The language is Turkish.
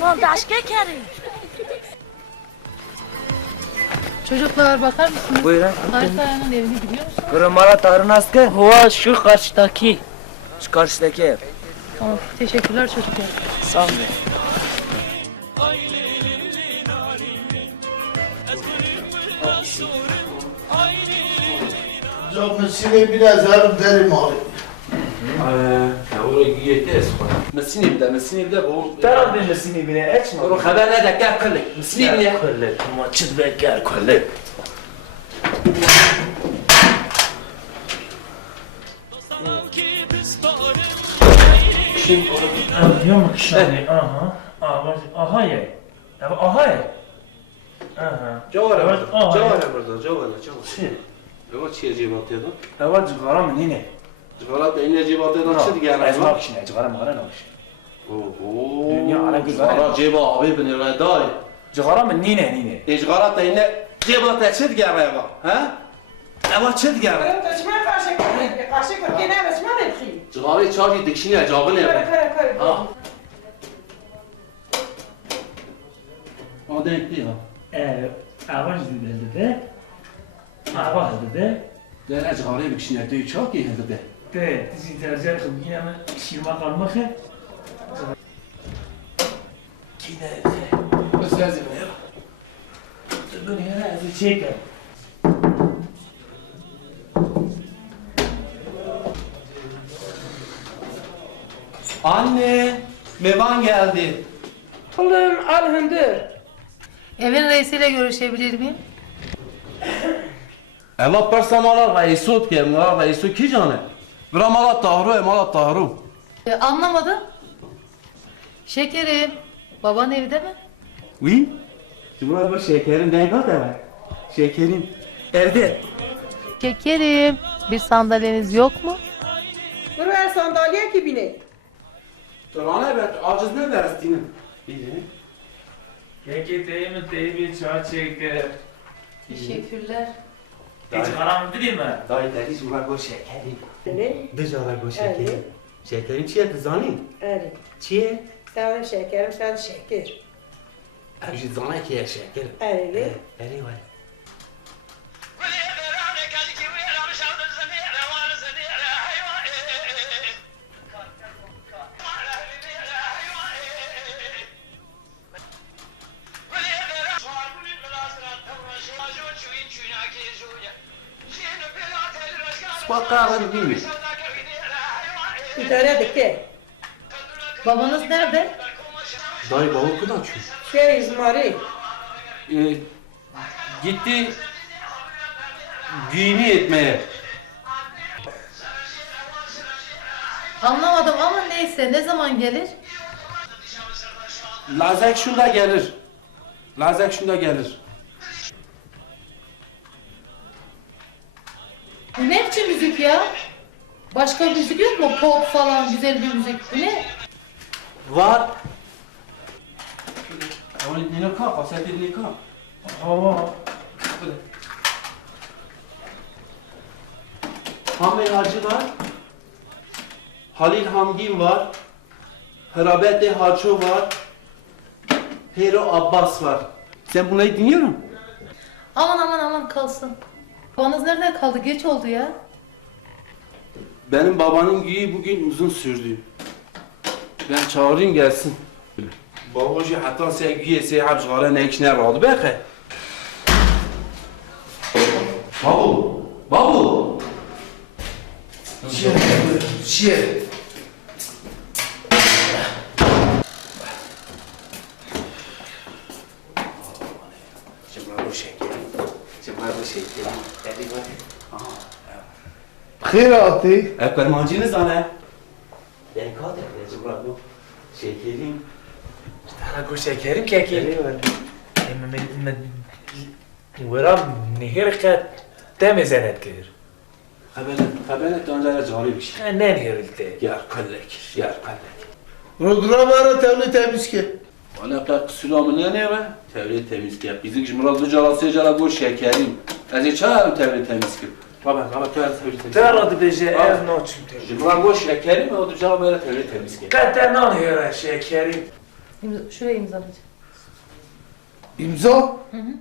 Lan daşke kerim. Çocuklar bakar mısınız? Buyurun. Harita'nın evini biliyor musunuz? Kırmala Tarın asker. Hava şu karşıdaki. Şu karşıdaki ev. Tamam, teşekkürler çocuklar. Sağ olun. Mesine biraz yarım derim abi. مسيني بدا بقول Tarın bilmesini bile etme. روح خبرنا ده كيف كلك مسيني بلا Kullet. Maçı bekler kullet. Yok şahane. Aha. Aha ye. Aha ye. Aha. جوال Evet, aha. جوال برضه جوال Çi. هو تشي جيبات هذا Evet cigara mı nine? جوالات إني جيبات هذا تشي دقيقة Ezma kişine cigara mı gara ne olmuş? اوه Dünya ala güzel. جوالات جيبا حبيبي بني داي Cigara mı nine nine? جوالات إني جيبات تشي دقيقة يا با ها أما تشي دقيقة تجمع قاشق قاشق كنا بس ما ندخل جوالي تشارجي دكشيني جاغلي يا با ها هذا يكفيها Avaç dedi. Avaç dedi. لا جوالي دكشيني تي تشارجي هذا ده De dizi tercih kılgın ama şirma kalmak he. Kine بس لازم يا bunu herhalde çeker. Anne, Mevan geldi. Oğlum al hındır. Evin reisiyle görüşebilir miyim? Ela persamalar reisut ki, mala reisut ki canı. Bura mala tahru, mala tahru. Anlamadım. Şekerim, baban evde mi? Oui. Cumhurbaşkanı bu şekerim ne kadar var? Şekerim evde. Şekerim, bir sandalyeniz yok mu? Buraya sandalye ki bine. Turane ben aciz ne derstinin? İyi. Keki değil mi değil bir çay çeker. Teşekkürler. Hiç karam değil mi? Dayı dedi Cumhurbaşkanı şekerim. Ne? Dışarı şekerim. Şekerim çiğ kızani. Evet. Çiğ. Sen şekerim sen şeker. Abi zana ki şekerim. Evet. Eri var. Bakar değil mi? İdare de ki. Babanız nerede? Dayı balık kadar açıyor. Şey izmari. Gitti düğünü etmeye. Anlamadım ama neyse, ne zaman gelir? Lazek şunda gelir. Lazek şunda gelir. Bu ne biçim müzik ya? Başka müzik yok mu? Pop falan, güzel bir müzik. Bu ne? Var. Ama ne kap? Asadet ne kap? Hava. Hamel Hacı var. Halil Hamgin var. Herabet Haço var. Hero Abbas var. Sen bunları dinliyor musun? Aman kalsın. Babanız nerede kaldı? Geç oldu ya. Benim babanın güyü bugün uzun sürdü. Ben çağırayım gelsin. Babacı hatta sen güye seyhab jgara ne ikişine radı belki. Babu. Şiye. Khirati. Permancınız ana. Ben kader Cumhurbaşkanı bu şekerim. Ana ku şekerim keki. Veram nehir kat temizlenet gelir. Haberlet önce cari bir şey. Ne nehirlte? Yar kallek. Rudra bana tevli temiz ki. Ana pek sülâmı ne var? Tevri temiz ki. Bizim Cumhurbaşkanı calası cala bu şekerim. Az çağırım tevri temiz ki. Baba tevri temiz. Teradı beje ev noçum te. Cumhurbaşkanı bu şekerim o cala böyle tevri temiz ki. Katen non hira şekerim. Şuraya imzalayacağım. İmza. Hı hı.